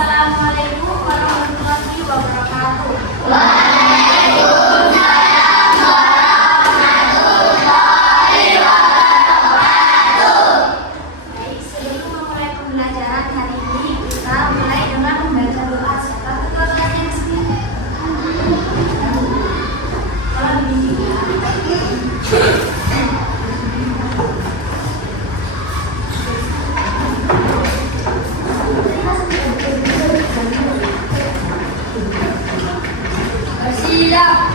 Assalamualaikum warahmatullahi wabarakatuh. Baik, sebelum memulai pembelajaran hari ini, kita mulai dengan membaca doa. Siapa ketua kelasnya di sini? Kalau begini ya. Bersiap.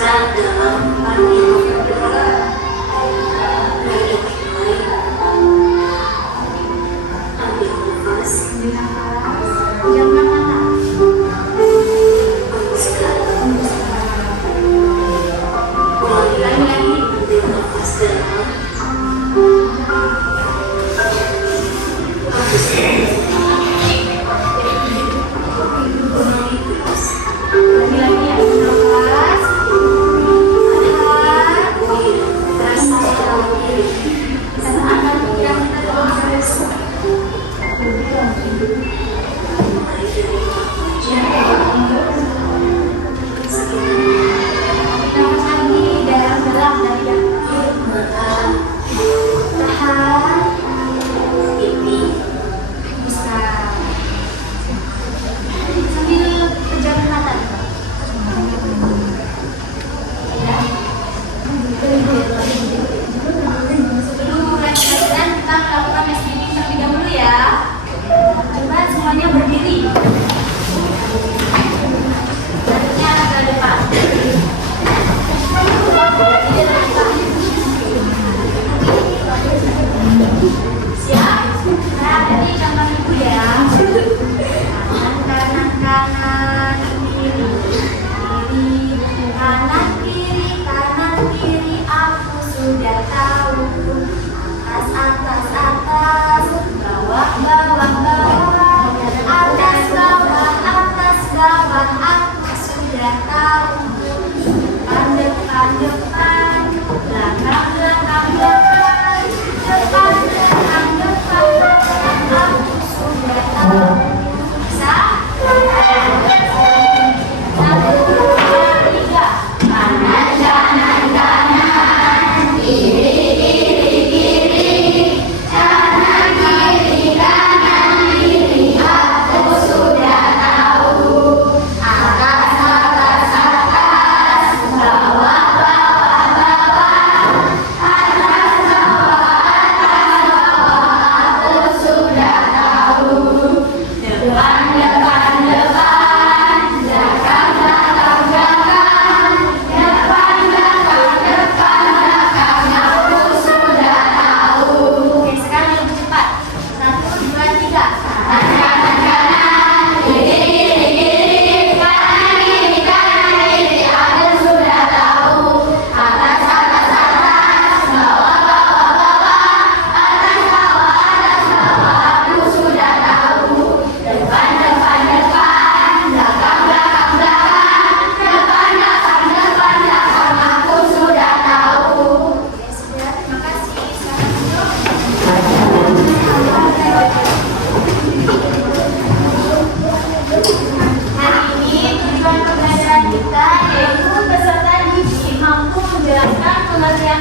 Pada doa mulai. Lagi-lagi ya, nafas.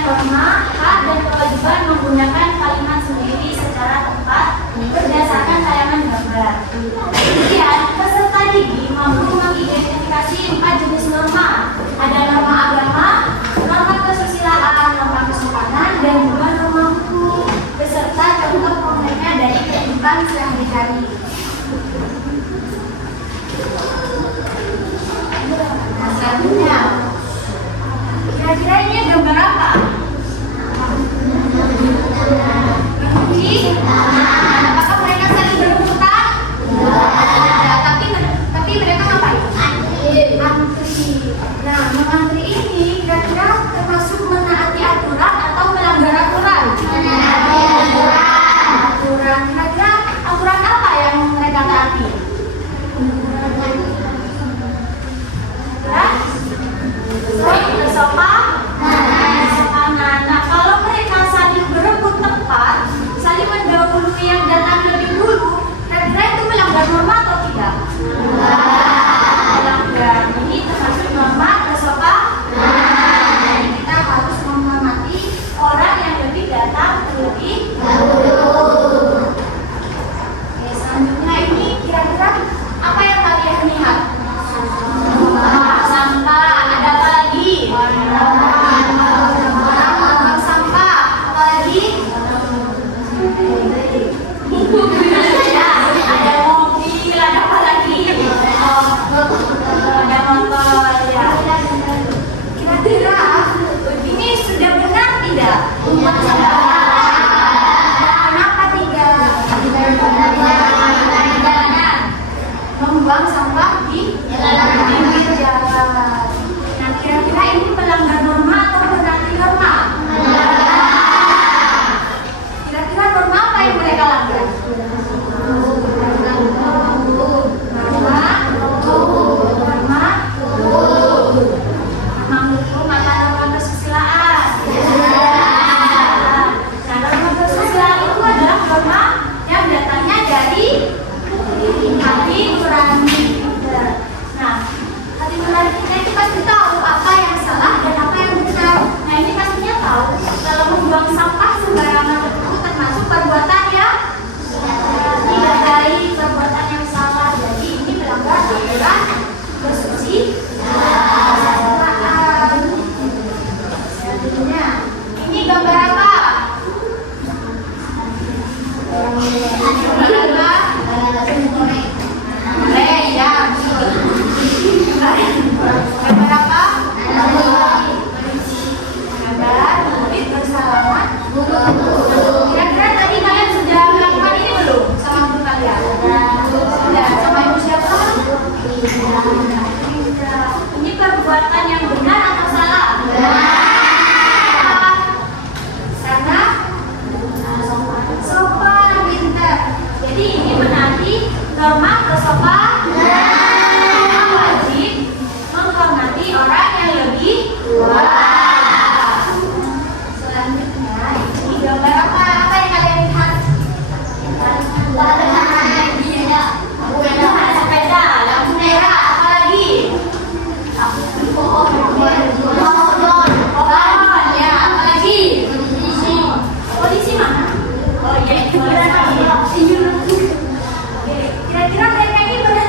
norma, hak, dan kewajiban menggunakan kalimat sendiri secara tepat berdasarkan tayangan gambar. Kemudian, peserta didik mampu mengidentifikasi 4 jenis norma. Ada norma agama, norma kesusilaan, norma kesopanan, dan juga norma hukum, beserta contoh konkretnya dari kehidupan sehari-hari. Nah, selanjutnya, kira-kira ini gambar apa? Menguji? Apakah mereka saling berebutan? Ya, tapi mereka ngapain? Antri. Nah, mengantri ini kira-kira termasuk menaati aturan atau melanggar aturan? Menaati aturan. Kira-kira aturan apa yang mereka taati? Kesopanan. Nah, kalau mereka saling berebut tempat, saling mendahului yang datang lebih dulu, kira-kira itu melanggar norma atau tidak? Melanggar. Ini termasuk norma kesopanan. Kita harus menghormati orang yang lebih datang terlebih dahulu. Oke, selanjutnya ini kira-kira apa yang kalian lihat? Sampah. Ada apa lagi? Sampah. Apa lagi? Ada mobil. Ada apa lagi? Ada motor. Ya. Kira-kira ini sudah benar tidak? Kenapa tidak? Membuang sampah di pinggir jalan. Nah, kira-kira ini melanggar norma atau menaati norma? Kira-kira norma apa yang mereka langgar? Norma hukum atau norma kesusilaan? Nah, norma kesusilaan itu adalah norma yang datangnya dari hati nurani. Nah, hati nurani kita itu pasti tahu apa yang salah dan apa yang benar. Nah, ini pastinya tahu kalau membuang sampah sembarangan itu termasuk perbuatan yang tidak baik, perbuatan yang salah. Jadi ini melanggar aturan kesusilaan. Selanjutnya, ini gambar apa? Gambar apa? Ya. Gambar apa? Gambar murid bersalaman. Kira-kira tadi kalian sudah melakukan ini belum sama guru kalian? Sudah. Sama ibu siapa? Ini perbuatan yang benar atau salah? Karena sopan, pintar. Jadi ini menaati norma kesopanan. Wajib menghormati orang yang lebih tua. Selanjutnya, ini gambar apa? Apa yang kalian lihat? Sepeda, lampu merah, apa lagi? Pohon, ya, apa lagi? Polisi mana? Oh iya, polisi. Kira-kira mereka ini benar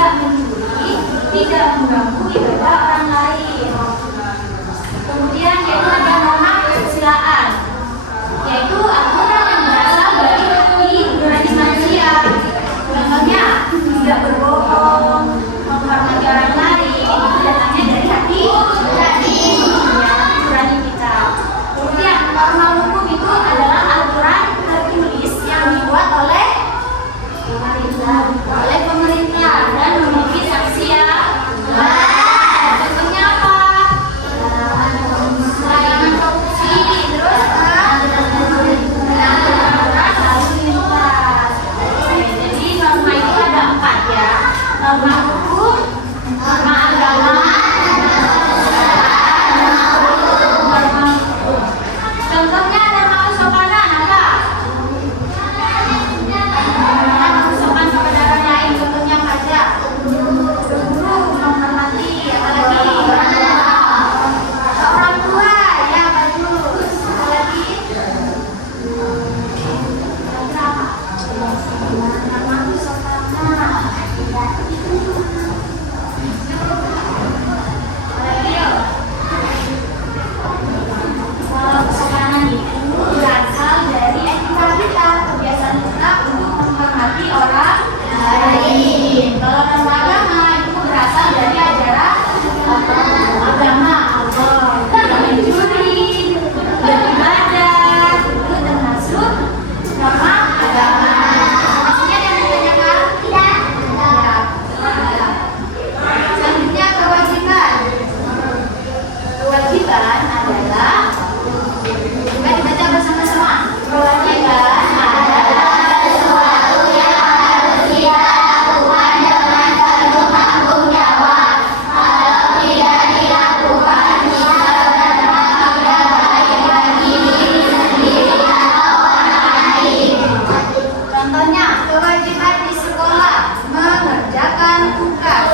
tidak mencuri, tidak mengganggu ibadah orang lain. Kemudian yaitu ada norma kesusilaan, yaitu aturan yang berasal dari hati nurani manusia. Contohnya, tidak berbohong, menghormati orang lain, itu datangnya dari hati nurani kita. Kemudian norma hukum itu adalah aturan tertulis yang dibuat oleh pemerintah dan memiliki saksi yang contohnya apa? Larangan korupsi, terus larangan lalu lintas. Jadi norma itu ada 4 ya. Norma hukum, norma agama, norma hukum. Contohnya norma kesopanan apa? Sopan kepada orang lain, contohnya pajak. Guru menghormati, apalagi orang tua, ya bagus. Apalagi nama kesopanan. Kalau kesopanan itu berasal dari etika kita, kebiasaan kita untuk menghormati orang lain. Kalau norma agama itu berasal dari ajaran agama Allah, tidak mencuri, beribadah, itu termasuk norma agama. Maksudnya yang ditanyakan? Tidak. Selanjutnya kewajiban. Kewajiban adalah, kita dibaca bersama-sama. Kewajiban adalah sesuatu yang harus kita lakukan dengan penuh tanggung jawab. Kalau tidak dilakukan, bisa berdampak tidak baik bagi diri sendiri atau orang lain. Contohnya, kewajiban di sekolah mengerjakan tugas.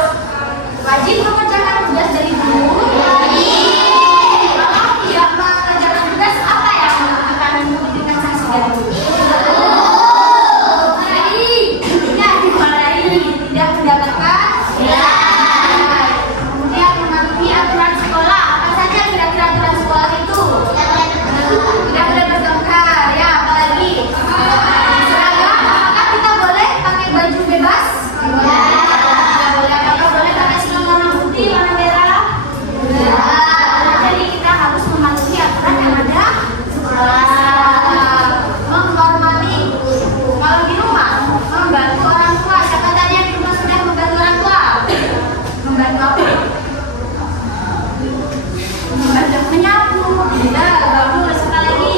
Wajib mengerjakan tugas dari guru. Kalau tidak mengerjakan tugas, apa yang akan diberikan sanksi dari guru? Dimarahi, tidak mendapatkan nilai. Kemudian mematuhi aturan sekolah. Apa saja kira-kira aturan sekolah itu? Tidak boleh bertengkar, ya. Apalagi seragam. Apakah kita boleh pakai baju bebas? Tidak boleh. Apakah boleh pakai seragam warna putih, warna merah? Jadi kita harus mematuhi aturan yang ada sekolah. Menghormati guru. Kalau di rumah membantu orang tua. Siapa tadi yang di rumah sudah membantu orang tua? Membantu apa? Membantu menyapu. Tidak, bagus. Apa lagi?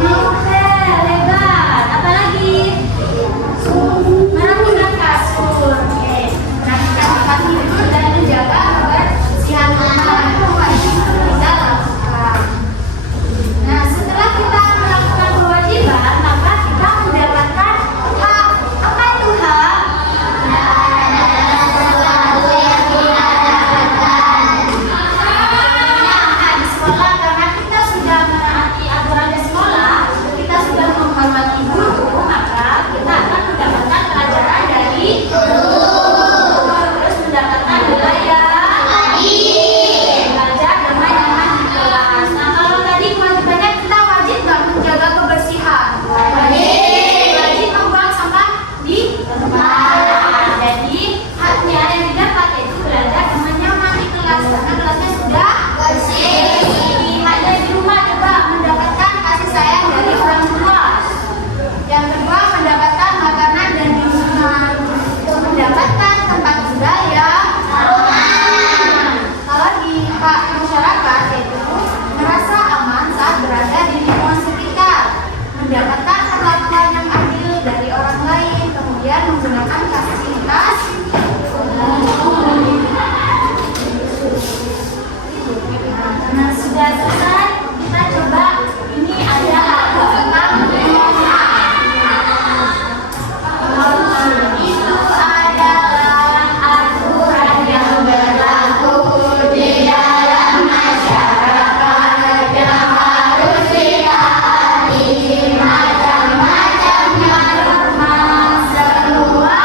Ngepel, lebar. Apa lagi? Merapikan kasur. Oke. Merapikan tempat tidur dan menjaga kebersihan rumah. Itu wajib kita lakukan. Nah, setelah kita melakukan kewajiban, maka kita mendapatkan hak. Apa itu hak? Sesuatu yang kita dapatkan. Hak di sekolah, karena kita sudah menaati aturan di sekolah, kita sudah menghormati guru, maka kita akan mendapatkan pelajaran dari guru. Terus mendapatkan nilai yang belajar nyaman-nyaman di kelas. Nah, kalau tadi kewajibannya kita wajib nggak menjaga kebersihan? Wajib membuang sampah di tempat. Jadi haknya yang didapat itu belajar nyaman-nyaman di kelas karena kelasnya sudah bersih. Haknya di rumah juga mendapatkan kasih sayang dari orang tua. Yang kedua mendapatkan makanan dan minuman. Mendapatkan tempat tinggal yang aman. Kalau di hak masyarakat itu merasa aman saat berada di lingkungan sekitar, mendapatkan perlakuan yang adil dari orang lain, kemudian menggunakan fasilitas umum. Nah, sudah selesai. Kita coba, ini ada lagu tentang norma. Norma itu adalah aturan yang berlaku di dalam masyarakat yang harus ditaati. Macam-macamnya norma, semua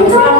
Betul.